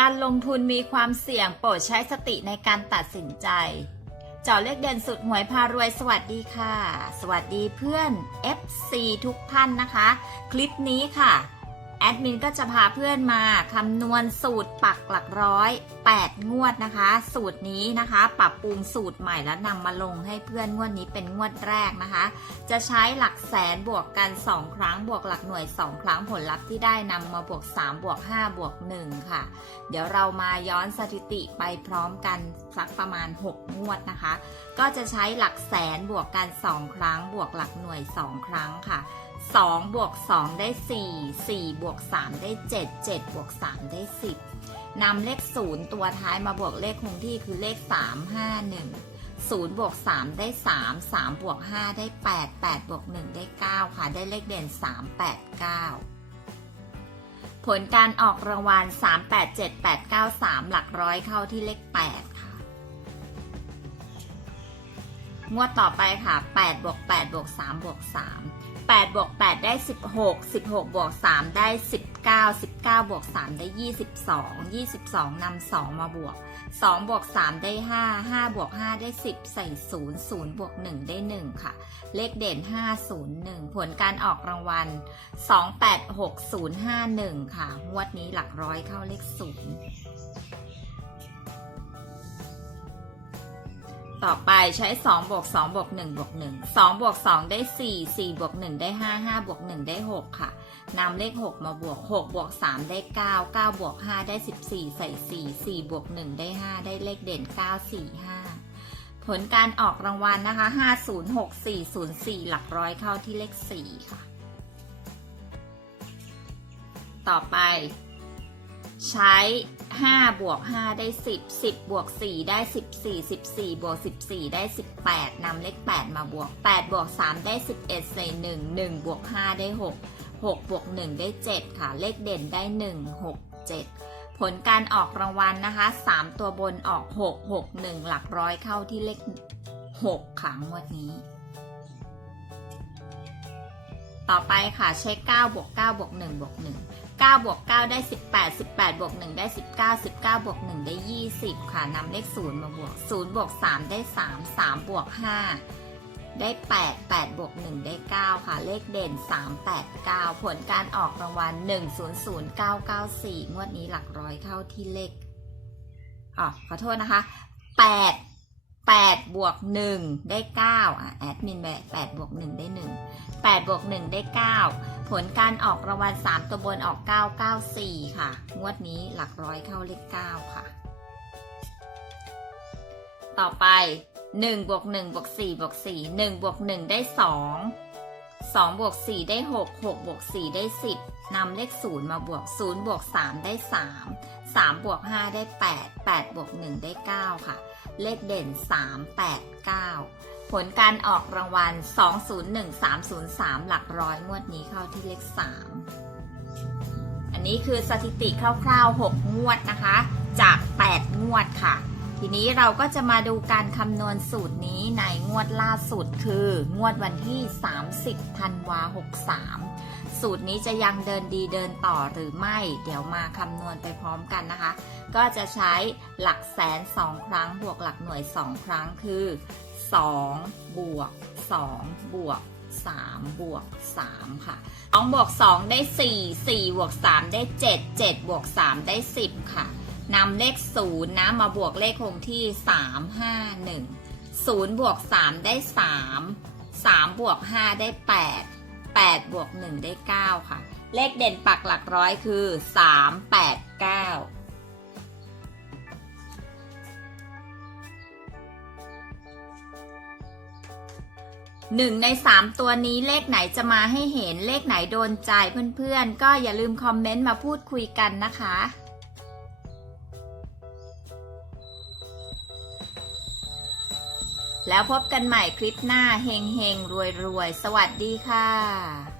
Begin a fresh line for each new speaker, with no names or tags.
การลงทุนมีความเสี่ยงโปรดใช้สติในการตัดสินใจ เจาะเลขเด่นสุดหวยพารวยสวัสดีค่ะ สวัสดีเพื่อน FC ทุกท่านนะคะ คลิปนี้ค่ะ แอดมินก็จะพาเพื่อนมาคำนวณสูตรปักหลักร้อย 8 งวดนะคะ สูตรนี้นะคะ ปรับปรุงสูตรใหม่แล้วนำมาลงให้เพื่อนงวดนี้เป็นงวดแรกนะคะ จะใช้หลักแสนบวกกัน 2 ครั้งบวกหลักหน่วย 2 ครั้งผลลัพธ์ที่ได้นำมาบวก 3 บวก 5 บวก 1 ค่ะ เดี๋ยวเรามาย้อนสถิติไปพร้อมกันสักประมาณ 6 งวดนะคะ ก็จะใช้หลักแสนบวกกัน 2 ครั้งบวกหลักหน่วย 2 ครั้งค่ะ 2บวก2 ได้ 4 4 บวก 3 ได้ 7 7 บวก 3 ได้ 10นำเลข 0 ตัวท้ายมาบวกเลขคงที่คือเลข 3 5 1 0บวก3ได้ 3 3บวก5ได้ 8 8บวก1ได้ 9 ค่ะ ได้เลขเด่น 3 8 9 ผลการออกรางวัล 3 8 7 8 9 3 หลักร้อยเข้าที่เลข 8 ค่ะ งวดต่อไปค่ะ 8 บวก 8 บวก 3 บวก 3 8บวก8ได้ 16 16บวก3ได้ 19 19บวก3ได้ 22 22นำ2มาบวก 2 บวก 3 ได้ 5 5 บวก 5 ได้ 10 ใส่ 0 0 บวก 1 ได้ 1 ค่ะ เลขเด่น 501 ผลการออกรางวัล 286051 ค่ะงวดนี้หลักร้อยเข้าเลข 0 ต่อไปใช้2บวก2บวก1บวก1 2บวก2ได้ 4 4บวก1ได้ 5 5บวก1ได้ 6 ค่ะนำเลข 6 มาบวก 6 บวก 3 ได้ 9 9 บวก 5 ได้ 14 ใส่ 4 4 บวก 1 ได้ 5 ได้เลขเด่น 9 4 5 ผลการออกรางวัลนะคะ 506404 หลักร้อยเข้าที่เลข 4 ค่ะ ต่อไป ใช้ 5 บวก 5 ได้ 10 10 บวก 4 ได้ 14 14 บวก 14 ได้ 18นำเลข 8 มาบวก 8 บวก 3 ได้ 11ใส่1 1 บวก 5 ได้ 6 6 บวก 1 ได้ 7 ค่ะ เลขเด่นได้ 1 6 7 ผลการออกรางวัลนะคะ 3 ตัวบนออก 6 6 1 หลักร้อยเข้าที่เลข 6ค่ะงวดนี้ ต่อไปค่ะใช้9บวก 9 บวก 1 บวก 1 9บวก9ได้ 18 18บวก1ได้ 19 19บวก1ได้ 20 ค่ะนำเลข 0 มาบวก 0 บวก 3 ได้ 3 3 บวก 5 ได้ 8 8บวก 1 ได้ 9 ค่ะ เลขเด่น 3 8 9 ผลการออกรางวัล 1 0 0 9 9 4 งวดนี้หลักร้อยเข้าที่เลขอ๋อขอโทษนะคะ 8 8บวก1ได้9อะแอดมินแบบ8บวก1ได้ 1 8บวก1ได้ 9 ผลการออกรางวัล3ตัวบนออก 994 ค่ะ งวดนี้หลักร้อยเข้าเลข 9 ค่ะ ต่อไป 1 บวก 1 บวก 4 บวก 4 1 บวก 1 ได้ 2 2 บวก 4 ได้ 6 6 บวก 4 ได้ 10นำเลข 0 มาบวก 0 บวก 3 ได้ 3 3 บวก 5 ได้ 8 8 บวก 1 ได้ 9 ค่ะ เลขเด่น 3 8 9 ผลการออกรางวัล 201303 หลักร้อยงวดนี้เข้าที่เลข 3 อันนี้คือสถิติคร่าวๆ 6 งวดนะคะ จาก 8 งวดค่ะ ทีนี้เราก็จะมาดูการคำนวณสูตรนี้ในงวดล่าสุดคืองวดวันที่ 30 ธันวา 63 สูตรนี้จะยังเดินดีเดินต่อหรือไม่ เดี๋ยวมาคำนวณไปพร้อมกันนะคะ ก็จะใช้หลักแสน 2 ครั้ง บวกหลักหน่วย 2 ครั้งคือ 2 บวก 2 บวก 3 บวก 3 ค่ะ 2 บวก 2 ได้ 4 4 บวก 3 ได้ 7 7 บวก 3 ได้ 10 ค่ะนำเลข 0 นะ มาบวกเลขคงที่ 3 5 1 0 บวก 3 ได้ 3 3 บวก 5 ได้ 8 8 บวก 1 ได้ 9 ค่ะ เลขเด่นปักหลักร้อยคือ 3 8 9 หนึ่งในสามตัวนี้เลขไหนจะมาให้เห็นเลขไหนโดนใจเพื่อนๆ ก็อย่าลืมคอมเมนต์มาพูดคุยกันนะคะ แล้วพบกันใหม่คลิปหน้าเฮงเฮงรวยรวยสวัสดีค่ะ